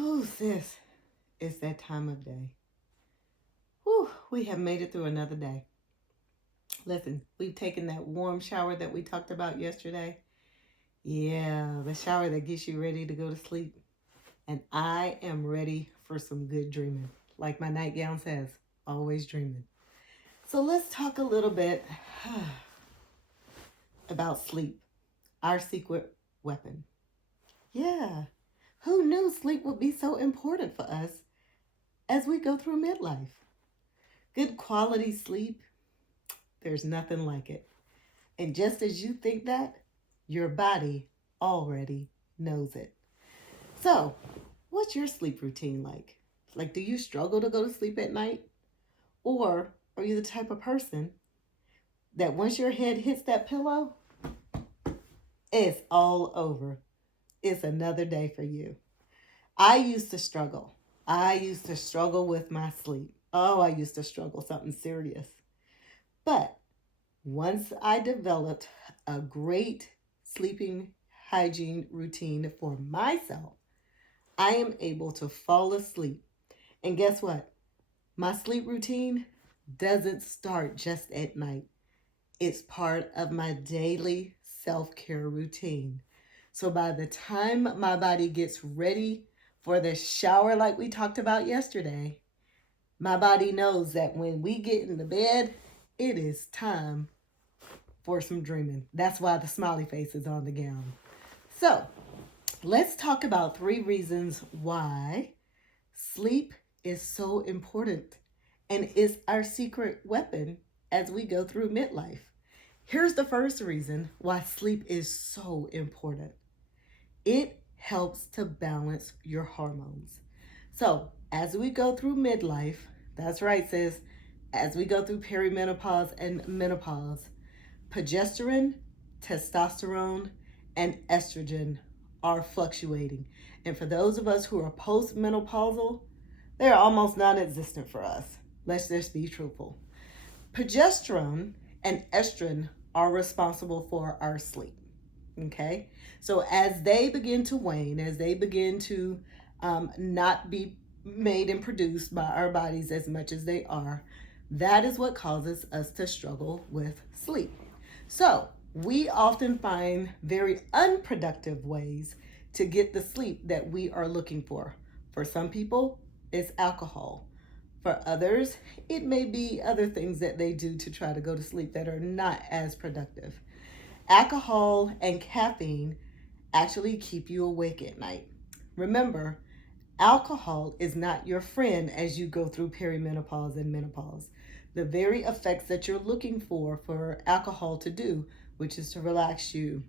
Oh, sis, it's that time of day. Whew, we have made it through another day. Listen, we've taken that warm shower that we talked about yesterday. Yeah, the shower that gets you ready to go to sleep. And I am ready for some good dreaming. Like my nightgown says, always dreaming. So let's talk a little bit about sleep, our secret weapon. Yeah, who knew sleep would be so important for us as we go through midlife? Good quality sleep, there's nothing like it. And just as you think that, your body already knows it. So, what's your sleep routine like? Like, do you struggle to go to sleep at night? Or are you the type of person that once your head hits that pillow, it's all over? It's another day for you. I used to struggle. I used to struggle with my sleep. Oh, I used to struggle something serious. But once I developed a great sleeping hygiene routine for myself, I am able to fall asleep. And guess what? My sleep routine doesn't start just at night, it's part of my daily self care routine. So by the time my body gets ready for the shower, like we talked about yesterday, my body knows that when we get in the bed, it is time for some dreaming. That's why the smiley face is on the gown. So, let's talk about 3 reasons why sleep is so important and is our secret weapon as we go through midlife. Here's the first reason why sleep is so important. It helps to balance your hormones. So, as we go through midlife, that's right, sis, as we go through perimenopause and menopause, progesterone, testosterone, and estrogen are fluctuating. And for those of us who are postmenopausal, they're almost non existent for us. Let's just be truthful. Progesterone and estrogen are responsible for our sleep. Okay? So as they begin to wane, as they begin to not be made and produced by our bodies as much as they are, that is what causes us to struggle with sleep. So, we often find very unproductive ways to get the sleep that we are looking for. For some people, it's alcohol. For others, it may be other things that they do to try to go to sleep that are not as productive. Alcohol and caffeine actually keep you awake at night. Remember, alcohol is not your friend as you go through perimenopause and menopause. The very effects that you're looking for alcohol to do, which is to relax you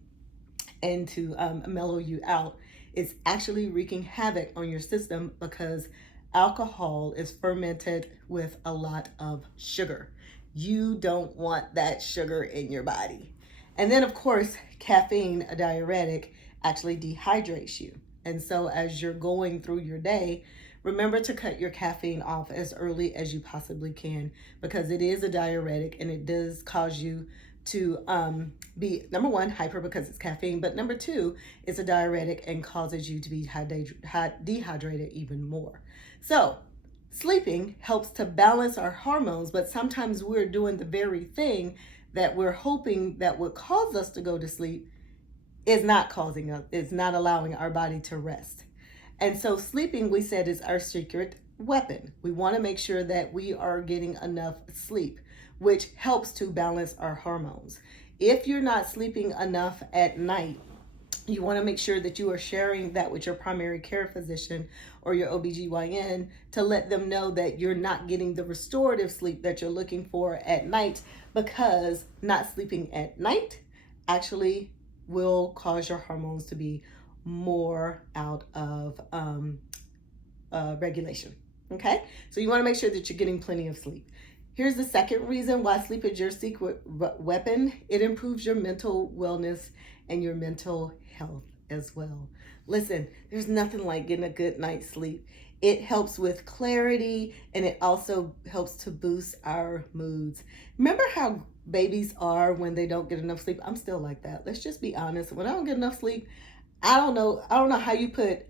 and to mellow you out, is actually wreaking havoc on your system because alcohol is fermented with a lot of sugar. You don't want that sugar in your body. And then, of course, caffeine, a diuretic, actually dehydrates you. And so, as you're going through your day, remember to cut your caffeine off as early as you possibly can because it is a diuretic and it does cause you to be, number one, hyper because it's caffeine, but number two, it's a diuretic and causes you to be dehydrated even more. So, sleeping helps to balance our hormones, but sometimes we're doing the very thing that we're hoping that would cause us to go to sleep is not causing us, it's not allowing our body to rest. And so sleeping, we said, is our secret weapon. We want to make sure that we are getting enough sleep, which helps to balance our hormones. If you're not sleeping enough at night, you want to make sure that you are sharing that with your primary care physician or your OBGYN to let them know that you're not getting the restorative sleep that you're looking for at night, because not sleeping at night actually will cause your hormones to be more out of regulation. Okay, so you want to make sure that you're getting plenty of sleep. Here's the second reason why sleep is your secret weapon. It improves your mental wellness and your mental health as well. Listen, there's nothing like getting a good night's sleep. It helps with clarity and it also helps to boost our moods. Remember how babies are when they don't get enough sleep? I'm still like that. Let's just be honest. When I don't get enough sleep, I don't know how you put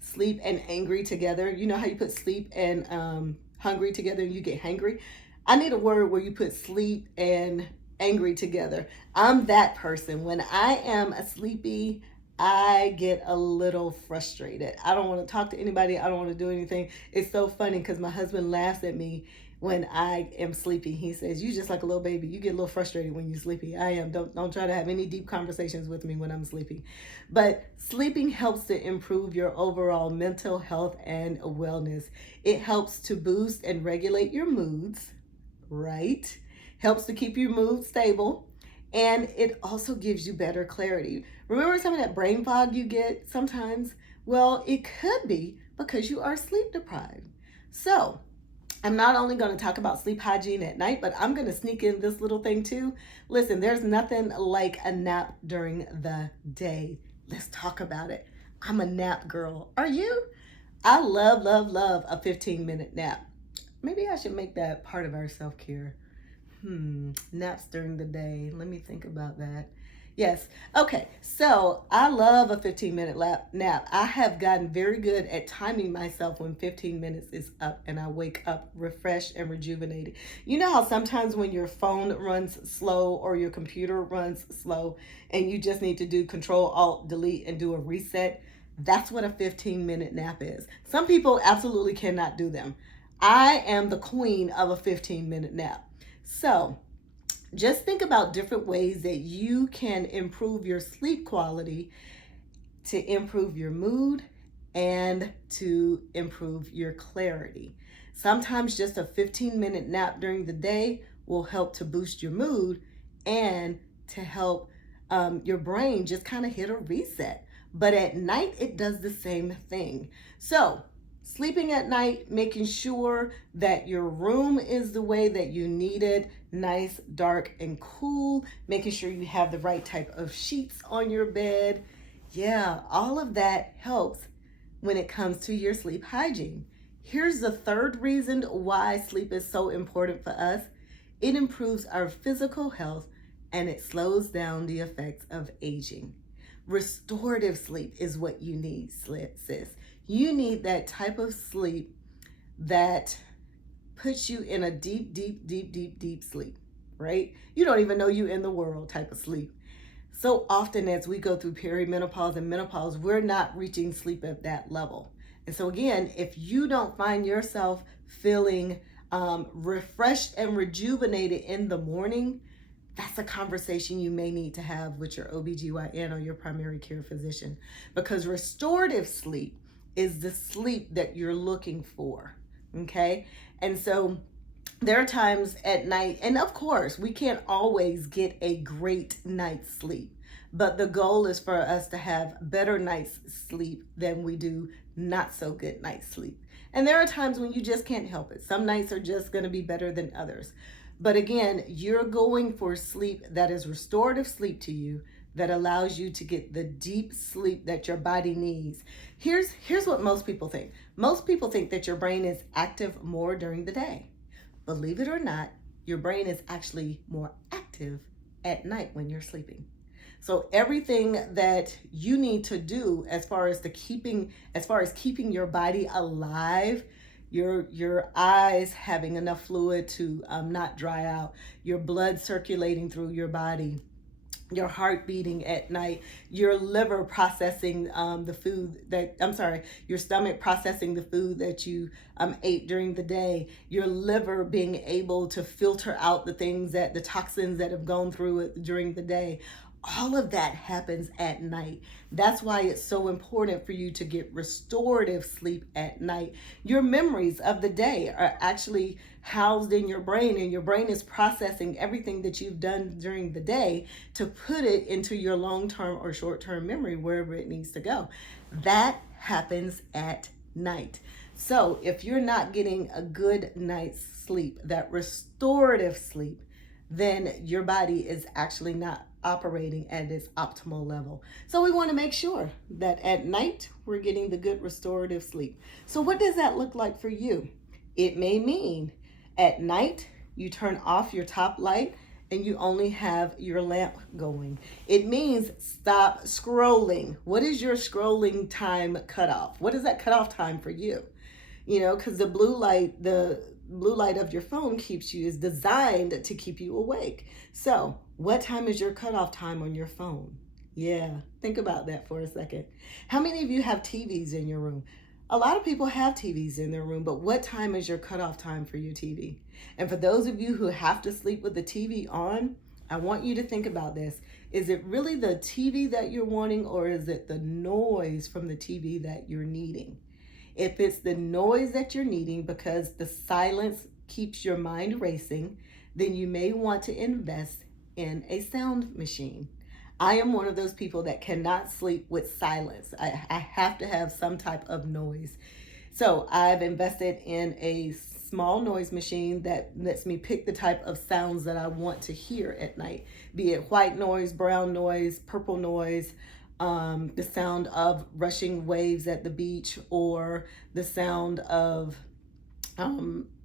sleep and angry together. You know how you put sleep and hungry together and you get hangry? I need a word where you put sleep and angry together. I'm that person. When I am a sleepy, I get a little frustrated. I don't want to talk to anybody. I don't want to do anything. It's so funny because my husband laughs at me when I am sleepy. He says, "You just like a little baby. You get a little frustrated when you're sleepy." I am. Don't try to have any deep conversations with me when I'm sleepy. But sleeping helps to improve your overall mental health and wellness. It helps to boost and regulate your moods, right? Helps to keep your mood stable. And it also gives you better clarity. Remember some of that brain fog you get sometimes? Well, it could be because you are sleep deprived. So, I'm not only going to talk about sleep hygiene at night, but I'm going to sneak in this little thing too. Listen, there's nothing like a nap during the day. Let's talk about it. I'm a nap girl. Are you? I love, love, love a 15-minute nap. Maybe I should make that part of our self care. Naps during the day. Let me think about that. Yes. Okay. So I love a 15-minute nap. I have gotten very good at timing myself when 15 minutes is up and I wake up refreshed and rejuvenated. You know how sometimes when your phone runs slow or your computer runs slow and you just need to do Control Alt Delete and do a reset? That's what a 15-minute nap is. Some people absolutely cannot do them. I am the queen of a 15-minute nap. So, just think about different ways that you can improve your sleep quality to improve your mood and to improve your clarity. Sometimes just a 15-minute nap during the day will help to boost your mood and to help your brain just kind of hit a reset. But at night, it does the same thing. So, sleeping at night, making sure that your room is the way that you need it, nice, dark, and cool, making sure you have the right type of sheets on your bed. Yeah, all of that helps when it comes to your sleep hygiene. Here's the third reason why sleep is so important for us. It improves our physical health and it slows down the effects of aging. Restorative sleep is what you need, sis. You need that type of sleep that puts you in a deep, deep, deep, deep, deep sleep, right? You don't even know you in the world type of sleep. So often as we go through perimenopause and menopause, we're not reaching sleep at that level. And so again, if you don't find yourself feeling refreshed and rejuvenated in the morning, that's a conversation you may need to have with your OBGYN or your primary care physician, because restorative sleep is the sleep that you're looking for. Okay. And so there are times at night, and of course, we can't always get a great night's sleep, but the goal is for us to have better night's sleep than we do not so good night's sleep. And there are times when you just can't help it. Some nights are just going to be better than others. But again, you're going for sleep that is restorative sleep to you, that allows you to get the deep sleep that your body needs. Here's what most people think. Most people think that your brain is active more during the day. Believe it or not, your brain is actually more active at night when you're sleeping. So everything that you need to do as far as keeping your body alive, your eyes having enough fluid to not dry out, your blood circulating through your body, your heart beating at night, your liver processing your stomach processing the food that you ate during the day, your liver being able to filter out the toxins that have gone through it during the day. All of that happens at night. That's why it's so important for you to get restorative sleep at night. Your memories of the day are actually housed in your brain, and your brain is processing everything that you've done during the day to put it into your long-term or short-term memory, wherever it needs to go. That happens at night. So if you're not getting a good night's sleep, that restorative sleep, then your body is actually not operating at its optimal level. So we want to make sure that at night we're getting the good restorative sleep. So what does that look like for you? It may mean at night you turn off your top light and you only have your lamp going. It means stop scrolling. What is your scrolling time cutoff? What is that cutoff time for you? Because the blue light of your phone keeps you is designed to keep you awake. So what time is your cutoff time on your phone? Yeah, think about that for a second. How many of you have TVs in your room? A lot of people have TVs in their room, but what time is your cutoff time for your TV? And for those of you who have to sleep with the TV on, I want you to think about this. Is it really the TV that you're wanting, or is it the noise from the TV that you're needing? If it's the noise that you're needing because the silence keeps your mind racing, then you may want to invest in a sound machine. I am one of those people that cannot sleep with silence. I have to have some type of noise. So I've invested in a small noise machine that lets me pick the type of sounds that I want to hear at night, be it white noise, brown noise, purple noise, the sound of rushing waves at the beach, or the sound of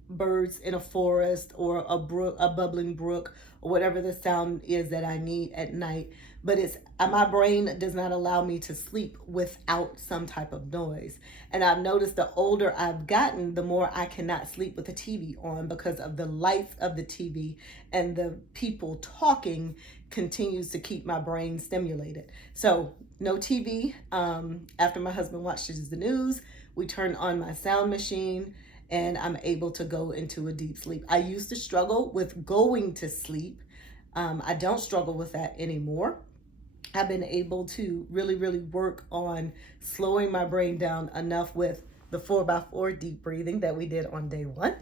birds in a forest, or a brook, a bubbling brook, or whatever the sound is that I need at night. But it's my brain does not allow me to sleep without some type of noise. And I've noticed the older I've gotten, the more I cannot sleep with the TV on, because of the lights of the TV and the people talking continues to keep my brain stimulated. So no TV. After my husband watches the news, we turn on my sound machine, and I'm able to go into a deep sleep. I used to struggle with going to sleep. I don't struggle with that anymore. I've been able to really, really work on slowing my brain down enough with the 4x4 deep breathing that we did on day one.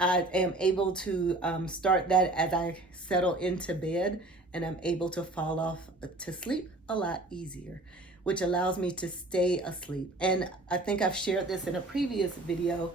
I am able to start that as I settle into bed, and I'm able to fall off to sleep a lot easier, which allows me to stay asleep. And I think I've shared this in a previous video.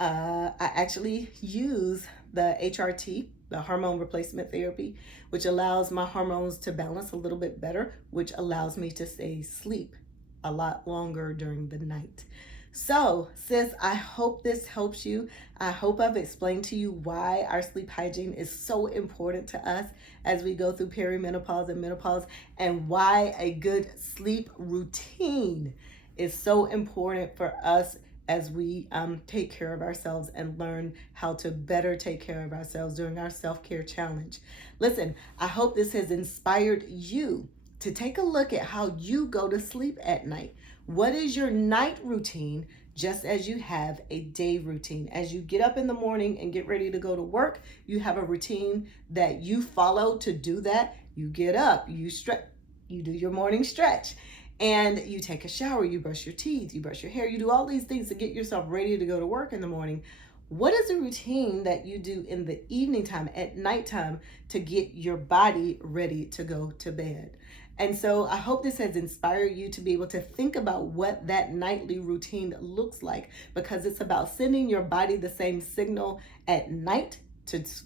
I actually use the HRT, the hormone replacement therapy, which allows my hormones to balance a little bit better, which allows me to stay asleep a lot longer during the night. So, sis, I hope this helps you. I hope I've explained to you why our sleep hygiene is so important to us as we go through perimenopause and menopause, and why a good sleep routine is so important for us as we take care of ourselves and learn how to better take care of ourselves during our self-care challenge. Listen, I hope this has inspired you to take a look at how you go to sleep at night. What is your night routine, just as you have a day routine? As you get up in the morning and get ready to go to work, you have a routine that you follow to do that. You get up, you stretch, you do your morning stretch, and you take a shower, you brush your teeth, you brush your hair, you do all these things to get yourself ready to go to work in the morning. What is a routine that you do in the evening time, at nighttime, to get your body ready to go to bed? And so I hope this has inspired you to be able to think about what that nightly routine looks like, because it's about sending your body the same signal at night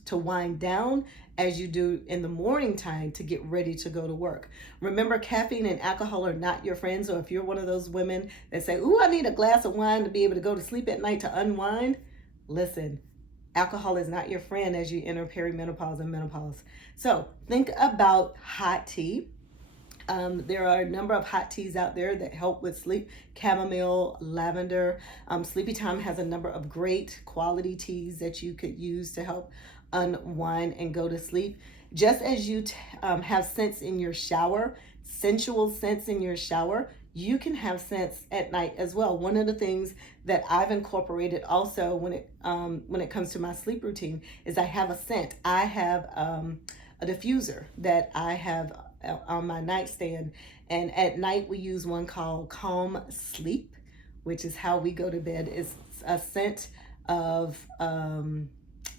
to wind down as you do in the morning time to get ready to go to work. Remember, caffeine and alcohol are not your friends. So if you're one of those women that say, "Ooh, I need a glass of wine to be able to go to sleep at night to unwind," listen, alcohol is not your friend as you enter perimenopause and menopause. So think about hot tea. There are a number of hot teas out there that help with sleep: chamomile, lavender. Sleepy Time has a number of great quality teas that you could use to help unwind and go to sleep. Just as you have scents in your shower, sensual scents in your shower, you can have scents at night as well. One of the things that I've incorporated also when it comes to my sleep routine is I have a scent. I have a diffuser that I have on my nightstand, and at night we use one called Calm Sleep, which is how we go to bed. It's a scent of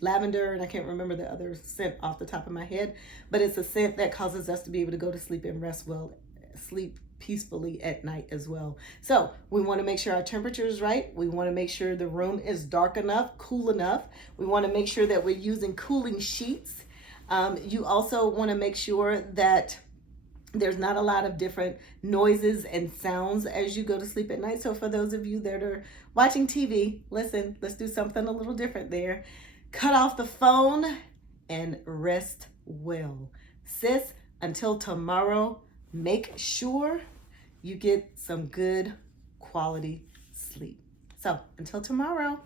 lavender, and I can't remember the other scent off the top of my head, but it's a scent that causes us to be able to go to sleep and rest well, sleep peacefully at night as well. So we want to make sure our temperature is right. We want to make sure the room is dark enough, cool enough. We want to make sure that we're using cooling sheets. You also want to make sure that there's not a lot of different noises and sounds as you go to sleep at night. So for those of you that are watching TV, listen, let's do something a little different there. Cut off the phone and rest well. Sis, until tomorrow, make sure you get some good quality sleep. So until tomorrow.